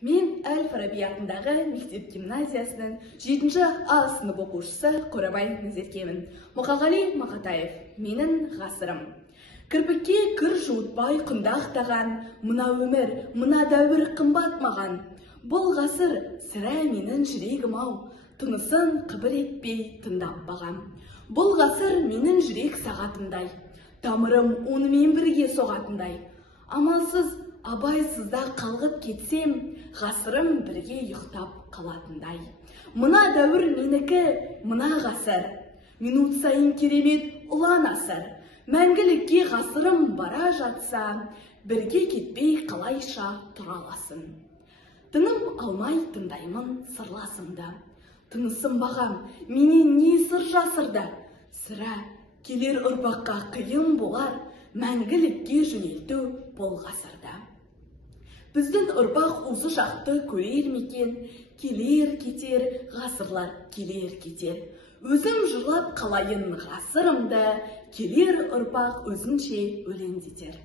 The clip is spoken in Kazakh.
Мен Әл-Фараби атындағы мектеп гимназиясының 7 А сынып оқушысы Қорабай Назеркемін. Мұқағали Мақатаев, менің ғасырым. Кірпікке кір жуытпай құндақтаған, мына өмір, мына дәуір қымбат маған. Бұл ғасыр сірә менің жүрегім ау, тынысын қыбыр етпей тыңдап бағам. Бұл ғасыр менің жүрек сағатындай, тамырым онымен бірге соғатындай. Амалсыз, абайсызда қалғып кетсем, ғасырым бірге ұйықтап қалатындай. Мына дәуір менікі, мына ғасыр, минут сайын керемет ұлан асыр. Мәңгілікке ғасырым бара жатса, бірге кетпей қалайша тұра аласын. Тыным алмай тыңдаймын сырласымды. Тынысым бағам, менен не сыр жасырды? Сірә, келер ұрпаққа қиын болар, мәңгілікке жөнелту бұл ғасырда. Біздің ұрпақ осы шақты көрер мекен, келер кетер, ғасырлар келер кетер. Өзім жырлап қалайын ғасырымды, келер ұрпақ өзінше өлеңдетер.